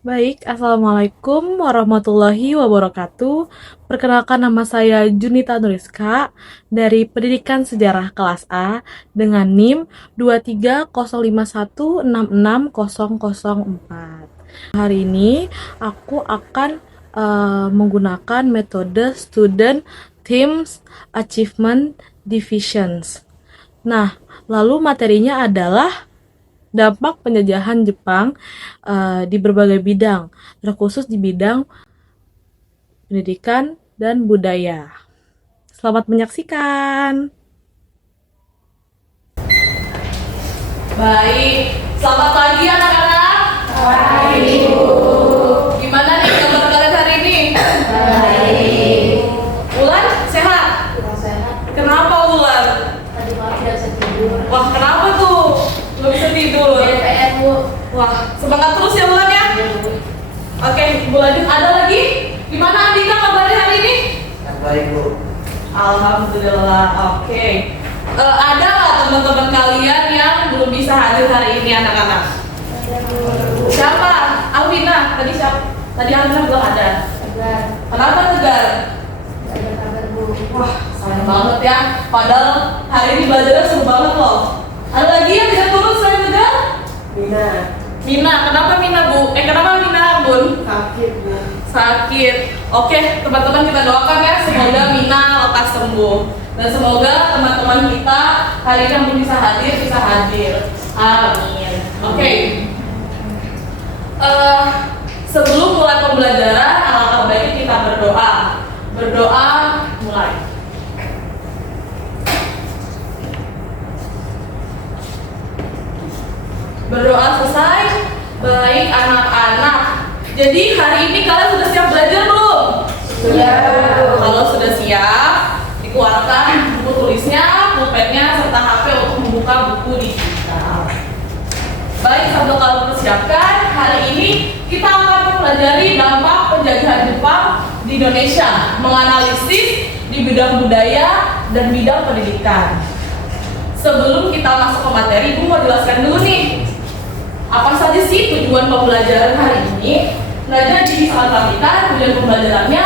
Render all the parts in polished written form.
Baik, Assalamualaikum warahmatullahi wabarakatuh. Perkenalkan, nama saya Junita Nuriska dari Pendidikan Sejarah kelas A dengan NIM 23051660004. Hari ini aku akan menggunakan metode Student Teams Achievement Divisions. Nah, lalu materinya adalah dampak penjajahan Jepang di berbagai bidang, terkhusus di bidang pendidikan dan budaya. Selamat menyaksikan. Baik, selamat pagi anak-anak. Baik, Bu. Gimana nih kabar kalian hari ini? Baik. Ulan sehat? Kurang sehat. Kenapa Ulan? Tadi malam tidak bisa tidur. Wah, kenapa tuh? Belum bisa tidur. PR, Bu. Wah, semangat terus ya Ulan ya. Iya, Bu. Oke, Bu lanjut. Ada lagi? Gimana Andika kabarnya hari ini? Baik, Bu. Alhamdulillah. Oke. Ada nggak teman-teman kalian yang belum bisa hadir hari ini anak-anak? Ada, Bu. Siapa? Alvina. Tadi siapa? Tadi Alvina belum ada. Tegar. Kenapa tegar? Tidak ada kabar, Bu. Wah, sayang banget ya. Padahal hari ini belajarnya seru banget loh. Ada lagi yang tidak turun selain tegar? Mina. Mina. Kenapa Mina, Bu? Kenapa Mina, Bun? Sakit, Bu. Sakit. Oke, teman-teman kita doakan ya. Semoga Mina lekas sembuh. Dan semoga teman-teman kita hari ini yang belum bisa hadir. Amin. Oke. Sebelum mulai pembelajaran, alangkah baiknya kita berdoa. Berdoa mulai. Berdoa selesai. Baik anak-anak. Jadi hari ini kalian sudah siap belajar belum? Sudah. Kalau sudah siap, dikeluarkan buku tulisnya, pulpennya, serta HP untuk membuka buku digital. Baik, sambil kalian persiapkan, hari ini kita akan mempelajari dampak penjajahan Jepang di Indonesia, menganalisis di bidang budaya dan bidang pendidikan. Sebelum kita masuk ke materi, Ibu mau jelaskan dulu nih, apa saja sih tujuan pembelajaran hari ini? Nah, jadi saat kita tujuan pembelajarannya,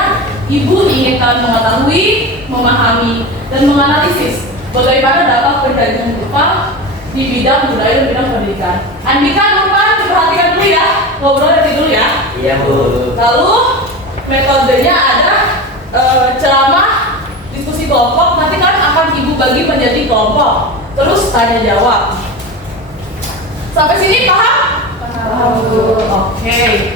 Ibu ingin kalian mengetahui, memahami, dan menganalisis bagaimana dampak penjajahan Jepang di bidang budaya dan bidang pendidikan. Andika, lupa diperhatikan dulu ya, ngobrol dari dulu ya. Iya, Bu. Lalu metodenya ada ceramah, diskusi kelompok. Nanti kan akan Ibu bagi menjadi kelompok, terus tanya jawab. Sampai sini paham? Paham, Bu. Oke.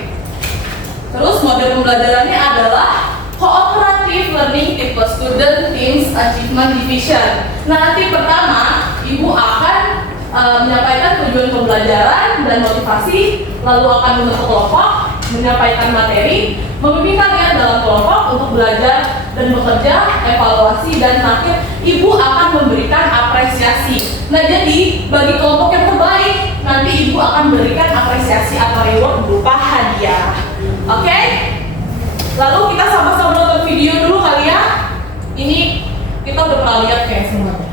Terus model pembelajarannya adalah Cooperative Learning Tipe Student Teams Achievement Division. Nah, nanti pertama Ibu akan menyampaikan tujuan pembelajaran dan motivasi, lalu akan membentuk kelompok, menyampaikan materi, memimpin kalian dalam kelompok untuk belajar dan bekerja, evaluasi, dan terakhir Ibu akan memberikan apresiasi. Nah, jadi bagi kelompok yang terbaik, nanti Ibu akan memberikan apresiasi atau reward berupa hadiah. Oke? Lalu kita sama-sama nonton video dulu kali ya. Ini kita udah pernah lihat kayak semuanya.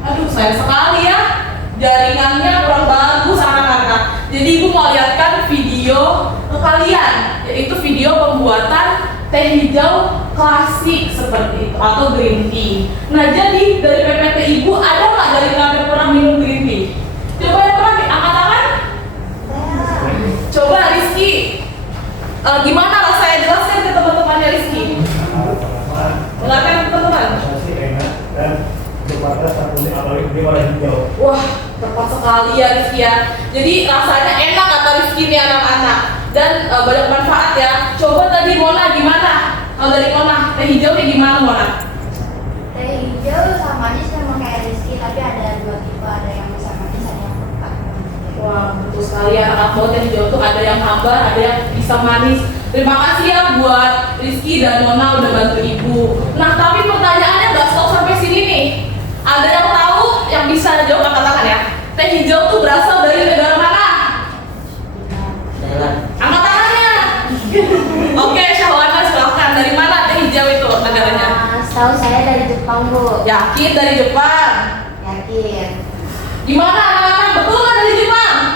Aduh, sayang sekali ya, jaringannya kurang bagus anak-anak. Jadi Ibu mau lihatkan video ke kalian, yaitu video pembuatan teh hijau klasik seperti itu atau green tea. Nah, jadi dari PPT Ibu ada nggak dari kalian yang pernah minum green tea? Coba yang pernah angkat tangan. Coba Rizky, gimana rasanya, jelaskan ke teman-temannya Rizky. Jelaskan ke teman-teman. Masih enak dan cepatnya satunya apalagi dia warna hijau. Wah, tepat sekali ya Rizky ya. Jadi rasanya enak kata Rizky nih anak-anak. Dan banyak manfaat ya. Coba tadi Mona gimana? Kalau dari Mona, teh hijau nih gimana Mona? Teh hijau sama aja sama kayak Rizky, tapi ada dua tipe, ada yang bisa manis, ada yang pekat. Wah, betul sekali ya anak buat teh hijau tuh ada yang hambar, ada yang bisa manis. Terima kasih ya buat Rizky dan Mona udah bantu Ibu. Nah, tapi pertanyaannya nggak stop sampai sini nih. Ada yang tahu yang bisa jawab angkat tangan ya? Teh hijau tuh berasal dari negara mana? Jalan. Angkat tangannya. Oke, Syahwana silahkan. Dari mana teh hijau itu negaranya? Setahu saya dari Jepang, Bu. Yakin dari Jepang. Yakin. Gimana anak-anak? Betul nggak dari Jepang?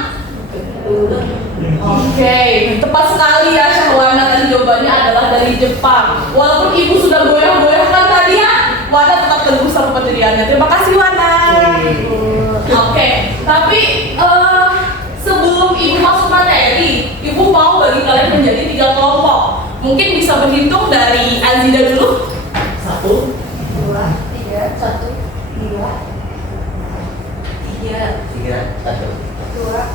dari Jepang. Walaupun ibu sudah goyah-goyahkan tadi ya, Wana tetap teguh sama pendiriannya. Terima kasih Wana. Oke, tapi sebelum ibu masuk materi, ibu mau bagi kalian menjadi 3 kelompok. Mungkin bisa berhitung dari Azida dulu. 1, 2, 3, 1, 2, 3, 2, 3, terus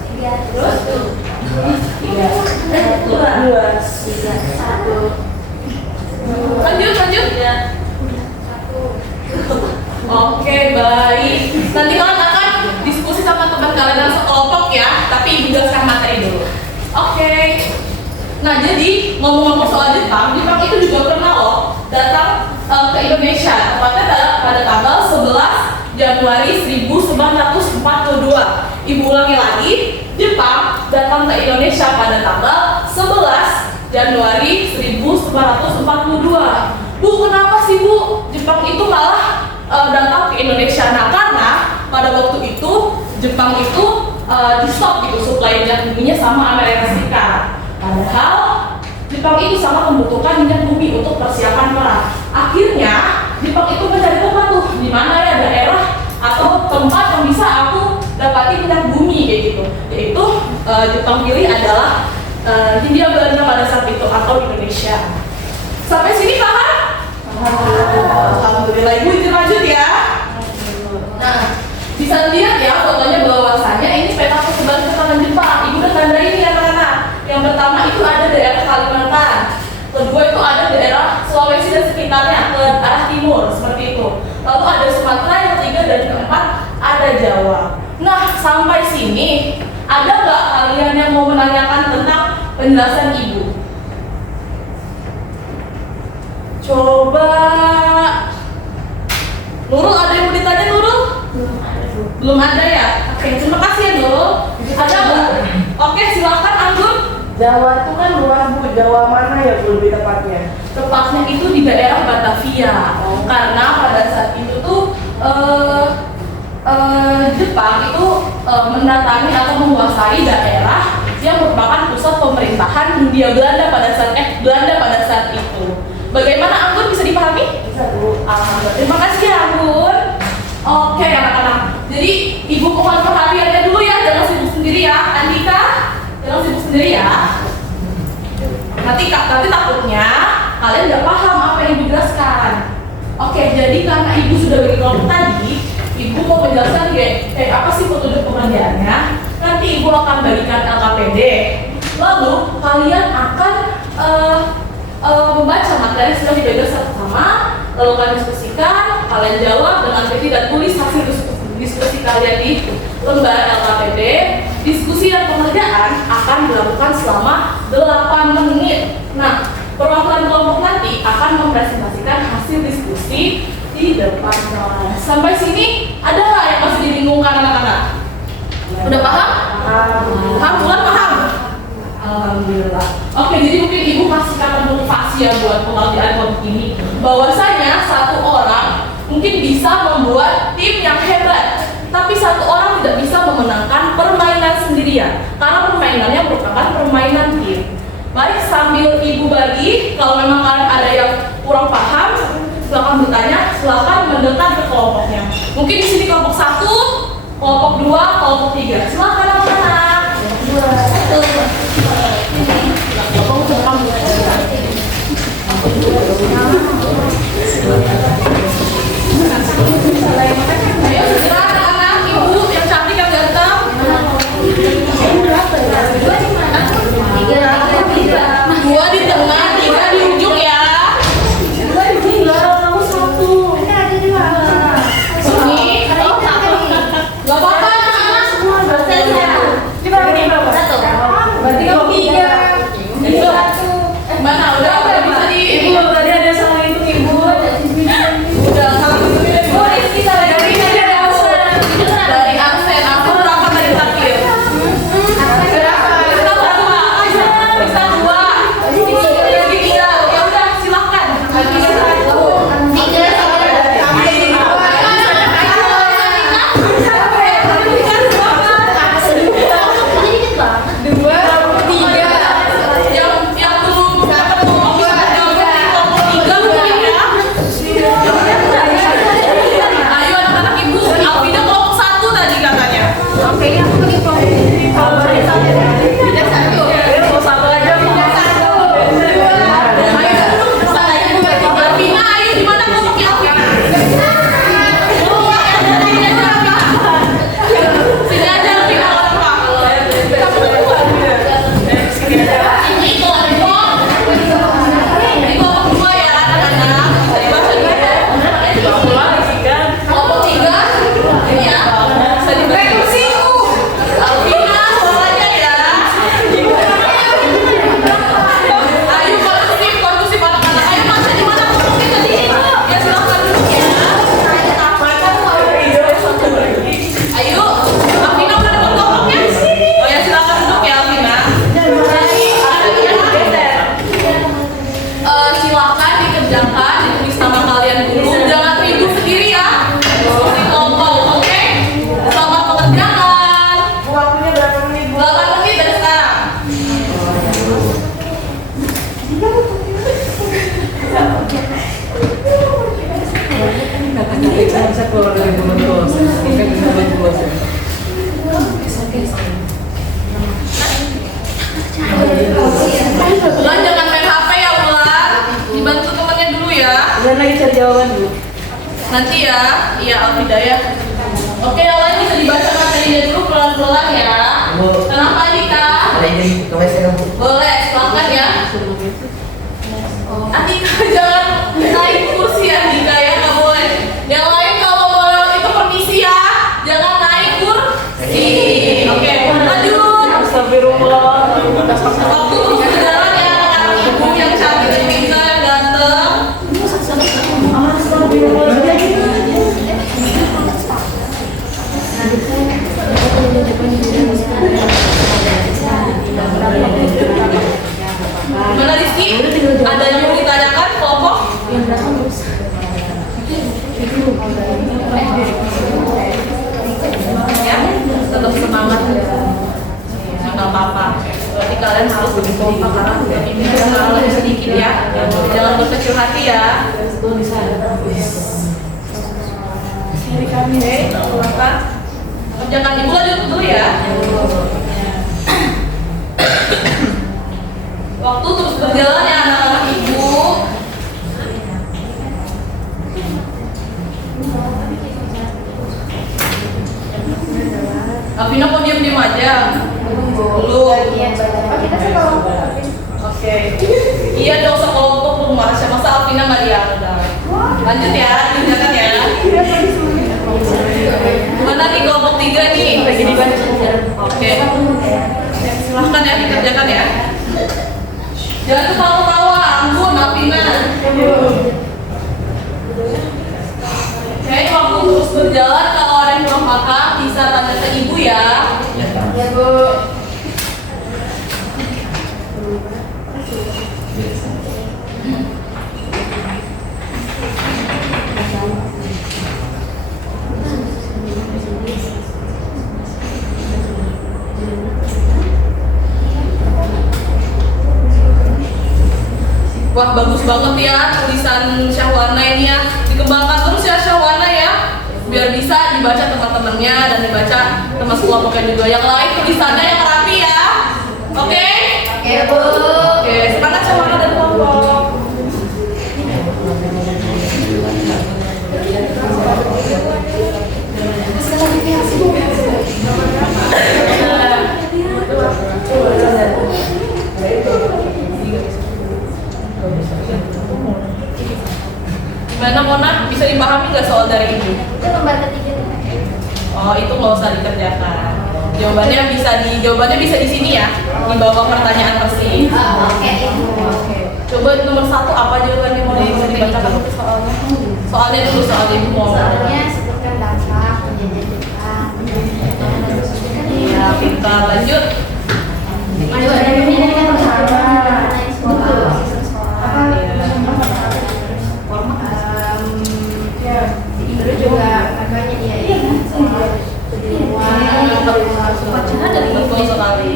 3, 1, 1, lanjut ya. 1. Oke, baik. Nanti kalian akan diskusi sama teman kalian yang sekelompok ya, tapi ibu jelaskan materi dulu. Oke. Nah, jadi ngomong-ngomong soal Jepang itu juga pernah loh datang ke Indonesia, tepatnya pada tanggal 11 Januari 1942. Ibu ulangi lagi, Jepang datang ke Indonesia pada tanggal 11 Januari 1942. Bu, kenapa sih Bu Jepang itu malah datang ke Indonesia? Nah, karena pada waktu itu Jepang itu di stop gitu supply minyak buminya sama Amerika Serikat. Padahal Jepang itu sangat membutuhkan minyak bumi untuk persiapan perang. Akhirnya Jepang itu mencari tempat tuh di mana ya daerah atau tempat yang bisa aku dapati minyak bumi kayak gitu. Yaitu Jepang pilih adalah Hindia Belanda pada saat itu atau Indonesia. Sampai sini paham? Alhamdulillah. Ibu izin lanjut ya. Nah, bisa dilihat ya fotonya bahwasannya ini peta persebaran kekuatan Jepang. Ibu udah tanda ini anak-anak. Yang pertama itu ada daerah Kalimantan. Kedua itu ada daerah Sulawesi dan sekitarnya ke arah timur seperti itu. Lalu ada Sumatera, yang ketiga dan keempat ada Jawa. Nah, sampai sini ada nggak kalian yang mau menanyakan tentang penjelasan ibu? Coba Nurul, ada yang mau ditanya Nurul? Belum ada ya? Oke, terima kasih ya Nurul. Ada nggak? Oke, silakan Anggun. Jawa itu kan luas Bu, Jawa mana ya Bu lebih tepatnya? Tepatnya itu di daerah Batavia. Karena pada saat itu tuh Jepang itu mendatangi atau menguasai daerah yang merupakan pusat pemerintahan Hindia Belanda pada saat itu. Bagaimana Anggun, bisa dipahami? Bisa Bu. Alhamdulillah. Terima kasih ya Anggun. Oke anak-anak. Jadi ibu mohon perhatiannya dulu ya, jangan sibuk sendiri ya. Andika, jangan sibuk sendiri ya. Nanti takutnya kalian nggak paham apa yang ibu jelaskan. Oke, jadi karena ibu sudah bagi kelompok tadi, ibu mau menjelaskan kayak apa sih petunjuk pengerjaannya. Nanti ibu akan bagikan LKPD. Lalu kalian akan membaca materi yang sudah dibagi sama, lalu kalian diskusikan, kalian jawab dengan ketik dan tulis hasil diskusi kalian di lembar LKPD. Diskusi dan pengerjaan akan dilakukan selama 8 menit. Nah, perwakilan kelompok nanti akan mempresentasikan hasil diskusi di depan kelas. Sampai sini ada nggak yang masih dibingungkan anak-anak? Udah paham? Paham? Bulan paham? Alhamdulillah. Oke, jadi mungkin ibu kasih kata motivasi ya buat pengerjaan kelompok ini. Bahwasanya satu orang mungkin bisa membuat tim yang hebat, tapi satu orang tidak bisa memenangkan permainan sendirian karena permainannya merupakan permainan tim. Baik, sambil ibu bagi, kalau memang kalian ada yang kurang paham, silakan bertanya, silakan mendekat ke kelompoknya. Mungkin di sini kelompok 1, kelompok 2, kelompok 3. Silakan anak-anak. 1. Ayo segera anak-anak, ibu yang cantik yang ganteng. 2 di tengah, 3 di ujung ya. 2 di tinggal, kamu 1. Sini, gak apa-apa anak-anak. Berarti kamu 3. Mana udah bisa di ibu tadi ada salah hitung ibu. Udah salah hitung ibu. Rizky salah hitung dari absen. Aku berapa tadi terakhir? Kita berapa? Bisa 2. Rizky 3. Ya udah silakan. Bulan jangan main HP ya Bulan. Dibantu temannya dulu ya. Bulan lagi cari jawaban dulu. Nanti ya. Iya Alfida ya. Oke, yang lain bisa dibaca materinya dulu pelan-pelan ya. Kenapa Dika? Boleh, silakan ya. Andika jangan naik kursi ya Dika ya, nggak boleh. Yang lain kalau mau lewat itu permisi ya, jangan naik kursi. Oke, lanjut. Astagfirullah. Waktu terus berjalan ya anak ibu yang cantik, yang pintar, yang ganteng. Gimana Rizky? Ada yang mau ditanyakan kelompok? Ya, tetap semangat ya. Nggak apa-apa. Berarti kalian harus lebih kompak karena untuk ini masalah lebih sedikit ya. Jangan berkecil hati ya. Oke, silakan. Jangan ibu lanjut dulu ya. Waktu terus berjalan ya anak-anak ibu. Alvina kok diem-diem aja? Belum. Oke. Iya dong sekelompok belum Marsha. Masa Alvina nggak diundang? Lanjut ya, tindakan ya. Gimana nih kelompok 3 nih? Oke. Silahkan ya dikerjakan ya. Jangan ketawa-tawa, ampun Alvina. Oke, waktu terus berjalan kalau ada yang kurang paham bisa tanya ke ibu ya. Ya Bu. Wah bagus banget ya tulisan Syahwana ini ya. Dikembangkan terus ya Syahwana ya. Biar bisa dibaca teman-temannya dan dibaca teman sekelompoknya juga. Yang lain tulisannya yang rapi ya. Oke? Oke Bu. Oke, semangat Syahwana dan kelompok. Gimana Mona? Bisa dipahami nggak soal dari ibu? Itu lembar ketiga. Oh itu nggak usah dikerjakan. Jawabannya bisa di sini ya. Di bawah pertanyaan persis. Oke Ibu. Coba nomor 1 apa jawabannya Mona? Bisa dibacakan itu soalnya. Soalnya dulu soalnya ibu mau. Soalnya sebutkan dampak, kejadian depan. Iya pintar. Lanjut. Aduh ada ini kan bersama. Naik sekolah. Terus juga kakaknya dia ini Wacana dari betul sekali.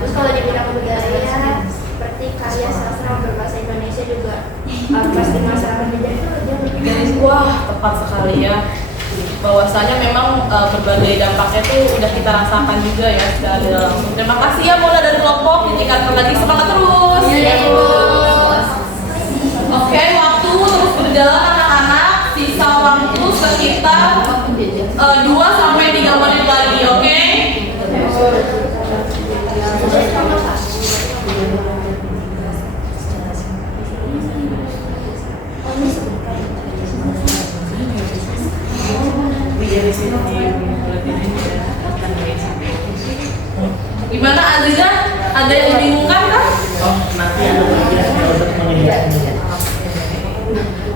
terus kalau di bidang budaya seperti karya sastra berbahasa Indonesia juga pasti masyarakat beda itu dia lebih Wah tepat sekali ya. Bahwa bahwasanya memang berbagai dampaknya tuh udah kita rasakan juga ya secara langsung. Terima kasih ya Mona dari kelompok, ditingkatkan lagi, semangat terus. Oke, waktu terus berjalan anak-anak, sisa waktu sekitar 2-3 menit lagi, oke? Gimana Aziza? Ada yang dibingungkan kan? Nanti ada bagian untuk mengingatkan.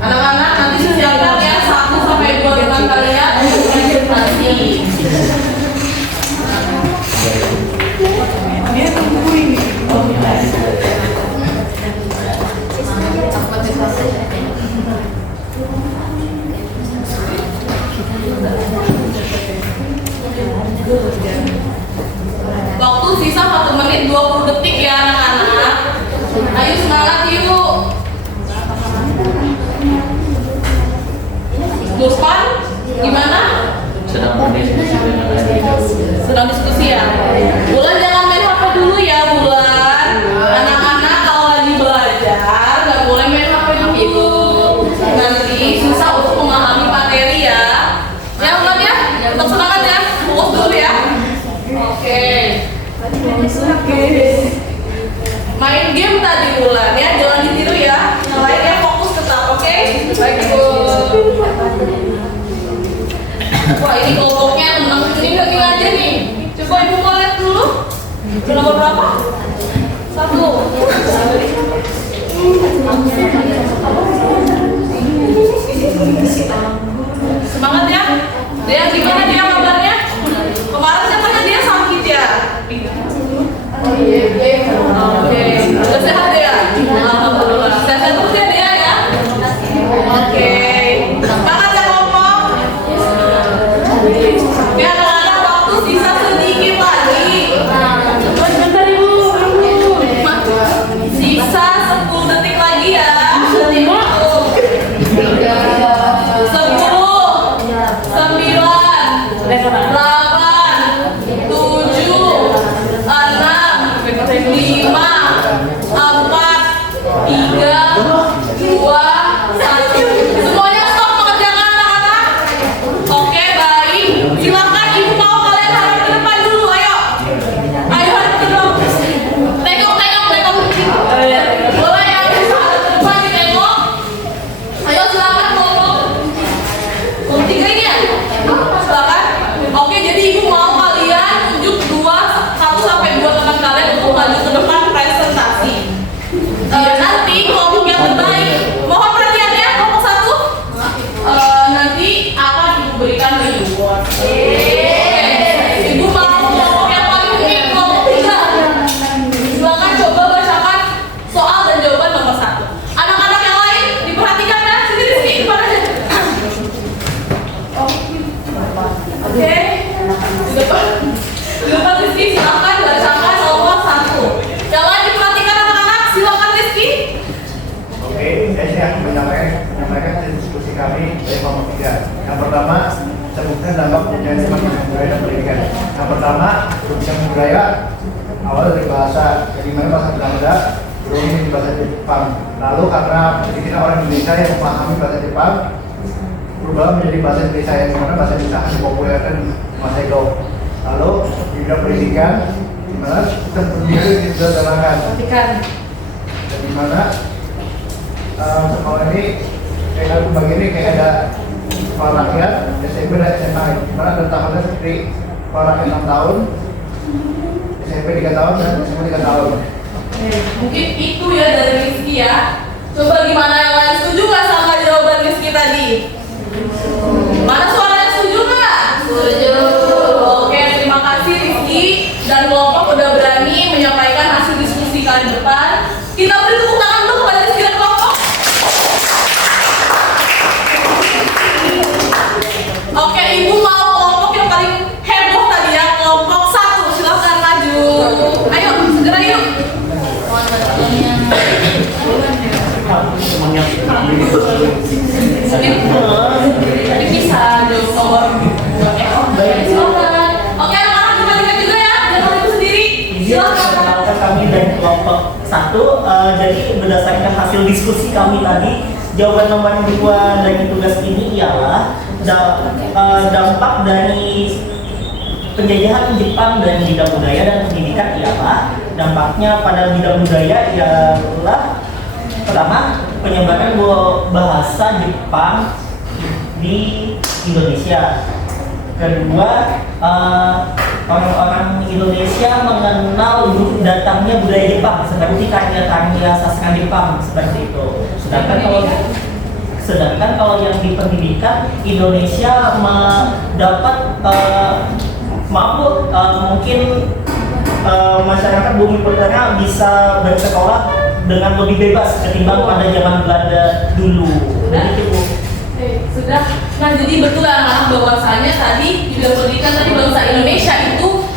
Anak-anak nanti siapkan ya 1-2 rekan kalian untuk presentasi. Waktu sisa 1 menit 20 detik ya anak-anak. Ayo semangat yuk. Nuspan, gimana? Sedang diskusi ya. Bulan jangan main HP dulu ya Bulan. Anak-anak kalau lagi belajar nggak boleh main HP dulu. Nanti susah untuk memahami materi ya. Ya Bulan ya, tetap semangat ya. Fokus dulu ya. Oke. Main game tadi Bulan ya, jangan ditiru ya. Yang lainnya fokus tetap, oke? Baik Ibu. Wah ini kelompoknya tenang, ini gini aja nih. Coba Ibu mau lihat dulu. Nomor berapa? 1. Semangat ya. Dia gimana dia kabarnya? Kemarin katanya dia sakit ya. Oke, udah sehat ya? Alhamdulillah. Sehat terus ya dia ya? Oke. Semangat ya kelompok. Ya anak-anak waktu sisa sedikit lagi. Bentar Ibu. Sisa 10 detik lagi ya. 10, 9, 8, 7, 6, 5, 4, 3, 2, 1. Semuanya stop mengerjakan anak-anak. Oke, baik. Silakan Ibu mau kalian hadap ke depan dulu, ayo. Ayo hadap ke depan. Tengok. Boleh yang bisa hadap ke depan ditengok. Ayo silakan kelompok. Kelompok 3 ini ya? Silakan. Oke, jadi Ibu mau kalian tunjuk 1-2 teman kalian untuk maju ke depan presentasi. Nanti kelompok yang terbaik, mohon perhatiannya kelompok 1. Nanti akan Ibu berikan reward. Ibu mau kelompok yang paling unik, kelompok 3. Silakan coba bacakan soal dan jawaban nomor 1. Anak-anak yang lain diperhatikan ya, sini Rizky, depan aja. Oke, di depan Rizky silakan bacakan nomor 1. Yang lain diperhatikan anak-anak, silakan Rizky. Oke, saya akan menyampaikan diskusi kami dari kelompok 3. Yang pertama, sebutkan dampak penyajian semakin budaya dan pendidikan. Yang pertama, berbicara budaya awal dari bahasa, jadi mana bahasa Belanda, belum di bahasa Jepang. Lalu karena sedikit orang Indonesia yang memahami bahasa Jepang, berubah menjadi bahasa Indonesia yang mana bahasa Indonesia akan dipopulerkan masa itu. Lalu di bidang pendidikan, di mana sistem pendidikan sudah terangkan. Dan di mana sekolah ini kayak pembagi ini kayak ada sekolah rakyat, SMP dan SMA. Di mana ada tahapannya seperti sekolah rakyat 6 tahun, SMP 3 tahun dan SMA 3 tahun. Mungkin itu ya dari Rizky ya. Coba gimana yang lain, setuju nggak sama jawaban Rizky tadi? Mana suaranya setuju nggak? Setuju. Oke, terima kasih Rizky dan kelompok udah berani menyampaikan hasil diskusi kali depan. Kita beri tepuk tangan dulu kepada Rizky dan kelompok. Oke, Ibu mau kelompok yang paling heboh tadi ya, kelompok 1. Silahkan maju. Ayo, segera yuk. Ini bisa jawab nomor Jadi berdasarkan hasil diskusi kami tadi, jawaban nomor 2 dari tugas ini ialah dampak dari penjajahan Jepang dan bidang budaya dan pendidikan ialah dampaknya pada bidang budaya ialah pertama penyebaran bahasa Jepang di Indonesia. Kedua, orang-orang Indonesia mengenal datangnya budaya Jepang seperti karya-karya sastra Jepang seperti itu. Sedangkan kalau yang di pendidikan Indonesia mendapat mungkin masyarakat bumi putra bisa bersekolah dengan lebih bebas ketimbang pada zaman Belanda dulu. Jadi itu. Sudah. Nah, jadi betul anak bahwasanya tadi di bidang pendidikan tadi bangsa Indonesia itu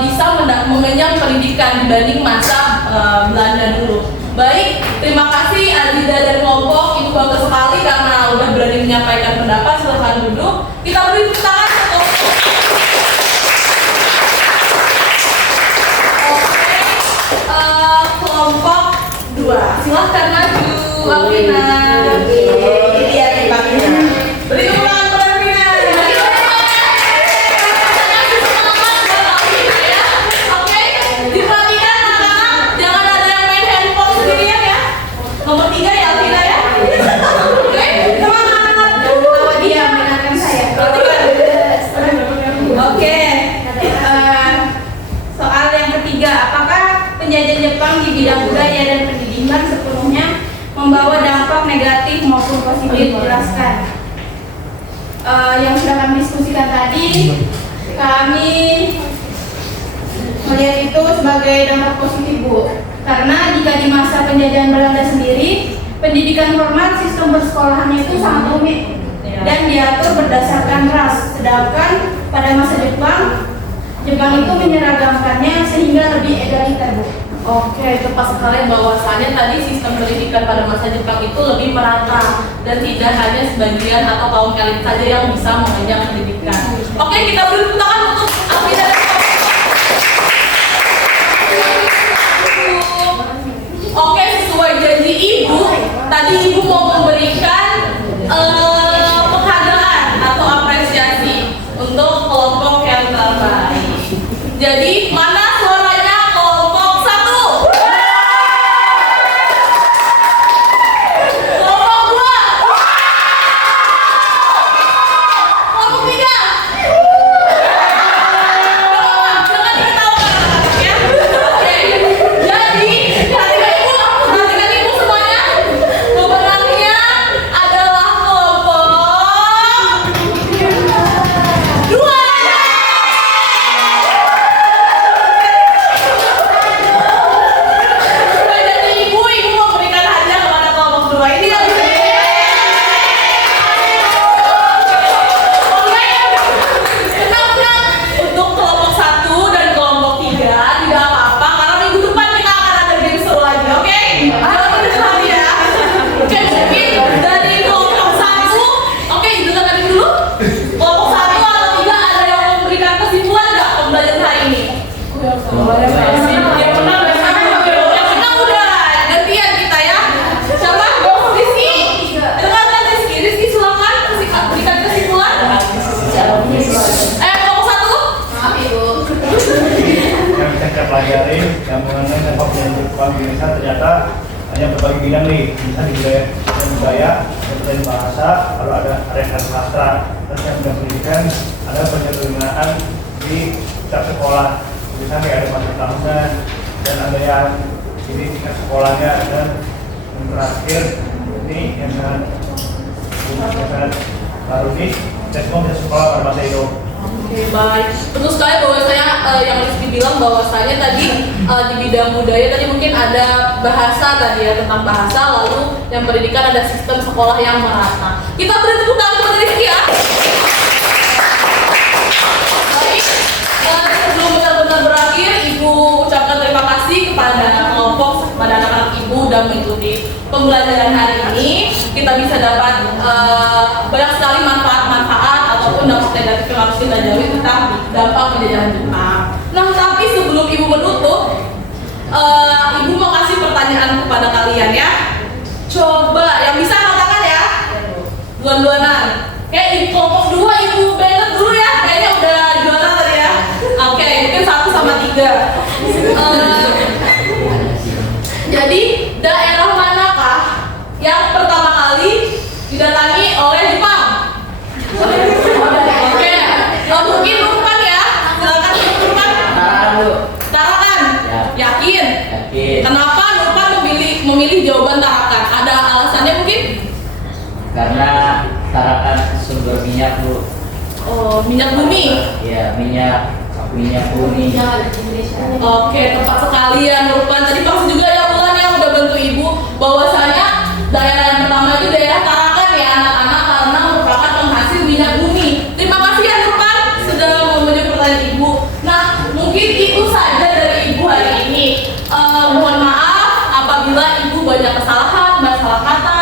bisa mengenyam pendidikan dibanding masa Belanda dulu. Baik, terima kasih Azida dan kelompok. Ibu bangga sekali karena udah berani menyampaikan pendapat. Silahkan duduk. Kita beri tepuk tangan untuk kelompok 2. Silahkan maju, Alvina. Ini dia tempatnya. Beri tepuk tangan kepada Alvina. Oke, diperhatikan anak-anak, jangan ada yang main handphone sendirian ya. Nomor 3 ya Alvina ya. Oke, semangat. Bahwa dia mengenalkan saya. Oke. Soal yang ketiga, apakah penjajahan Jepang di bidang budaya dan pendidikan sepenuhnya membawa dampak negatif maupun positif? Jelaskan. Yang sudah kami diskusikan tadi, kami melihat itu sebagai dampak positif, Bu. Karena jika di masa penjajahan Belanda sendiri, pendidikan formal sistem bersekolahannya itu sangat rumit dan diatur berdasarkan ras. Sedangkan pada masa Jepang itu menyeragamkannya sehingga lebih egaliter, Bu. Oke, tepat sekali bahwasanya tadi sistem pendidikan pada masa Jepang itu lebih merata dan tidak hanya sebagian atau kaum elit saja yang bisa mengenyam pendidikan. Oke, kita beri tepuk tangan untuk Alvina dan Oke, sesuai janji Ibu, tadi Ibu mau memberikan penghargaan atau apresiasi untuk kelompok yang terbaik. Jadi, mana suaranya kelompok 1? Kelompok 2? Kelompok 3? Jangan diketawakan ya. Oke. Jadi, perhatikan Ibu semuanya. Pemenangnya adalah kelompok 2. Jadi ibu mau berikan hadiah kepada kelompok 2 ini yang bisa Tenang. Untuk kelompok 1 dan kelompok 3 tidak apa-apa karena minggu depan kita akan ada game seru lagi, oke? Jangan berhenti ya. Oke, mungkin dari kelompok 1, oke, dengarkan dulu. Kelompok 1 atau 3 ada yang memberikan kesimpulan nggak pembelajaran hari ini? Yang menang udah gantian kita ya. Siapa? Rizky. Dengarkan Rizky silakan berikan kesimpulan. Kelompok 1. Maaf, Ibu. Yang bisa kita pelajari yang mengenai dampak penjajahan Jepang di Indonesia ternyata hanya berbagai bidang nih, bisa di budaya, dan bahasa, kalau ada sastra, terus yang bidang pendidikan, ada penyelenggaraan di setiap sekolah, misalnya kayak ada masa tahunan dan ada yang ini tingkat sekolahnya dan yang terakhir ini yang sangat baru nih, dan semua bisa sekolah pada masa itu. Oke, baik. Betul sekali bahwasanya yang Rizky bilang bahwasanya tadi di bidang budaya tadi mungkin ada bahasa tadi ya, tentang bahasa, lalu yang pendidikan ada sistem sekolah yang merata. Kita beri tepuk tangan kepada Rizky ya. Baik, sebelum benar-benar berakhir, Ibu ucapkan terima kasih kepada kelompok, kepada anak-anak Ibu sudah mengikuti pembelajaran hari ini. Kita bisa dapat banyak sekali manfaat-manfaat ataupun dampak negatif yang harus kita jauhi tentang dampak penjajahan Jepang. Nah, tapi sebelum Ibu menutup, Ibu mau kasih pertanyaan kepada kalian ya. Coba yang bisa angkat tangan ya. Dua-duanan. Oke, kelompok 2 Ibu Bennett dulu ya. Kayaknya udah juara tadi ya. Oke, mungkin 1 sama 3. Jadi daerah manakah yang pertama kali didatangi oleh Jepang? Oke, mungkin Nurpan ya. Silakan Nurpan. Tarakan. Yakin? Kenapa Nurpan memilih jawaban Tarakan? Ada alasannya mungkin? Karena Tarakan sumber minyak, Bu. Oh, minyak bumi. Ya, minyak bumi. Oke, tepat sekali ya Nurpan. Tadi pas juga ya Ulan yang udah bantu Ibu bahwasanya daerah yang pertama itu daerah Tarakan ya anak-anak karena merupakan penghasil minyak bumi. Terima kasih ya Nurpan sudah mau menjawab pertanyaan Ibu. Nah, mungkin itu saja dari Ibu hari ini. Mohon maaf apabila Ibu banyak kesalahan, salah kata,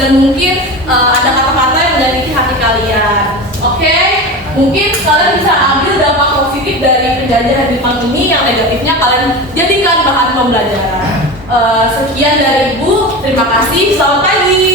dan mungkin ada kata-kata yang menyakiti hati kalian. Oke? Mungkin kalian bisa ambil dampak positif dari penjajahan Jepang ini, yang negatifnya kalian jadikan bahan pembelajaran. Sekian dari Ibu, terima kasih, selamat pagi.